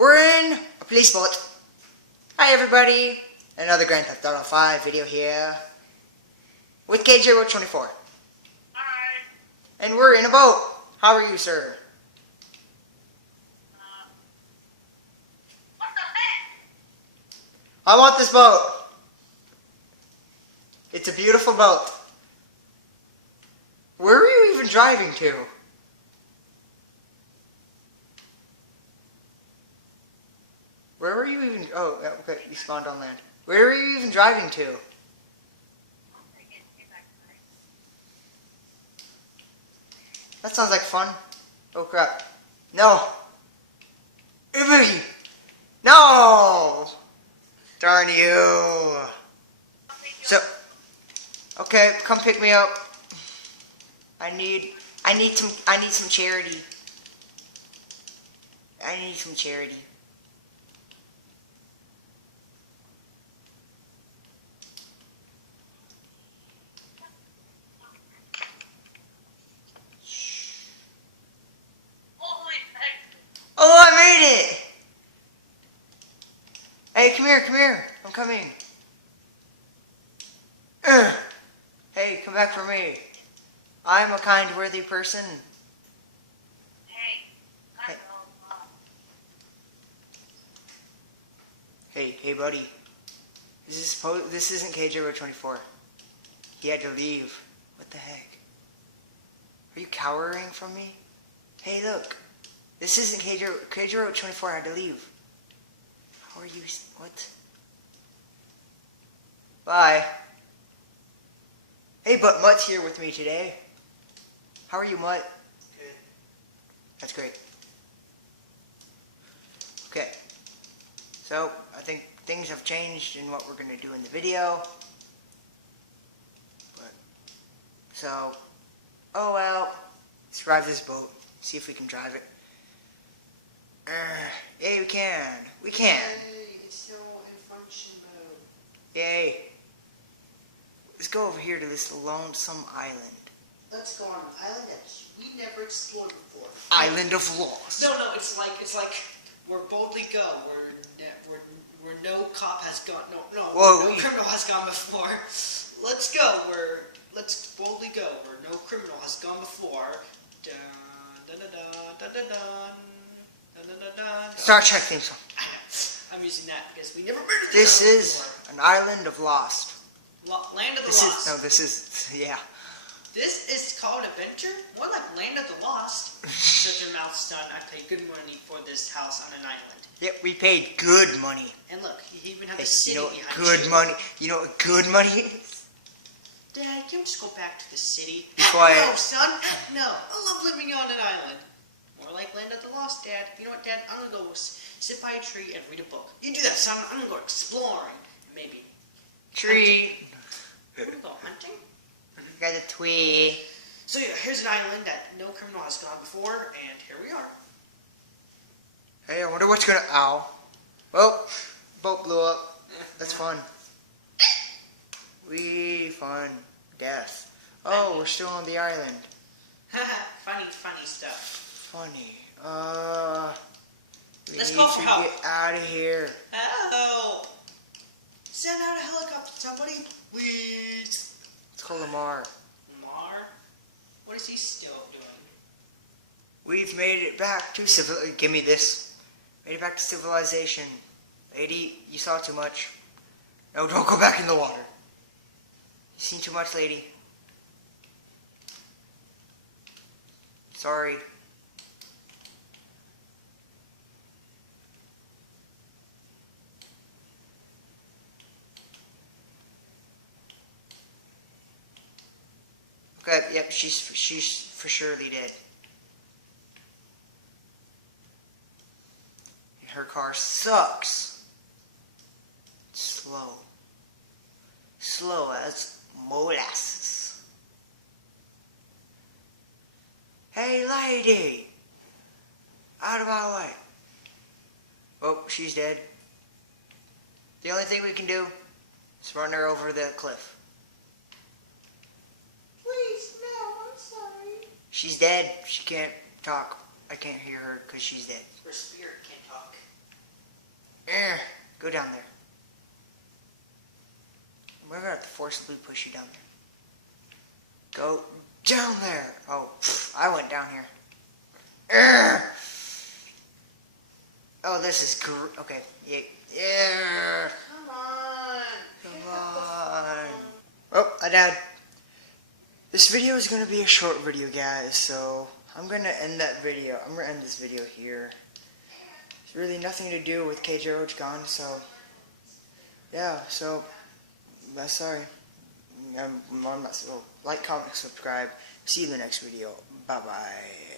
We're in a police boat. Hi everybody, another Grand Theft Auto 5 video here with KJ24. Hi. And we're in a boat. How are you, sir? What the heck? I want this boat. It's a beautiful boat. Where are you even driving to? Where were you even? Oh, okay, you spawned on land. Where are you even driving to? That sounds like fun. Oh crap. No! Ibby! No! Darn you! So, okay, come pick me up. I need some charity. I need some charity. Oh, I made it! Hey, come here, I'm coming. Hey, come back for me. I'm a kind, worthy person. Hey, buddy. This isn't KJ24. He had to leave. What the heck? Are you cowering from me? Hey, look. This isn't KJ24. I had to leave. How are you? What? Bye. Hey, but Mutt's here with me today. How are you, Mutt? Good. That's great. Okay. So, I think things have changed in what we're going to do in the video. Oh well. Let's drive this boat. See if we can drive it. Yay, we can. We can. Yay, it's still in function mode. Yay. Let's go over here to this lonesome island. Let's go on an island that we never explored before. Island of Lost. No, it's like where boldly go, where no cop has gone. No criminal has gone before. Let's go let's boldly go where no criminal has gone before. Dun, dun, dun, dun, dun, dun, dun, dun, dun, dun. Star Trek theme song. I know. I'm using that because we never heard of This is before. an island of Lost. Land of the Lost. Yeah. This is called Adventure? More like Land of the Lost. Shut your mouth, son. I paid good money for this house on an island. Yep, we paid good money. And look, he even has Hey, a city you know what behind good you. money? You know what good money is? Dad, can we just go back to the city? Be quiet. No, son. No. I love living on an island. More like Land of the Lost, Dad. You know what, Dad? I'm going to go sit by a tree and read a book. You do that, son. I'm going to go exploring. Maybe. Tree. I'm going to go hunting. Got a twee. So yeah, here's an island that no criminal has gone before, and here we are. Hey, I wonder what's gonna. Ow. Well, boat blew up. That's fun. Fun. Death. Oh, we're still on the island. funny stuff. Funny. We Let's need go for to help. get out of here. Oh! Send out a helicopter, somebody, please. Let's call Lamar. Lamar? What is he still doing? We've made it back to Give me this. Made it back to civilization. Lady, you saw too much. No, don't go back in the water. You seen too much, lady. Sorry. Okay, yep, she's for surely dead. Her car sucks. Slow. Slow as molasses. Hey, lady! Out of my way. Oh, she's dead. The only thing we can do is run her over the cliff. Please, no, I'm sorry. She's dead. She can't talk. I can't hear her because she's dead. Her spirit can't talk. Go down there. We're gonna have to forcibly push you down there. Go down there. Oh, I went down here. Oh, this is great. Okay. Yeah. Come on. Come on. Oh, I died. This video is going to be a short video, guys, so I'm going to end that video. I'm going to end this video here. There's really nothing to do with KJ Roach gone, so yeah, so sorry. Like, comment, subscribe. See you in the next video. Bye-bye.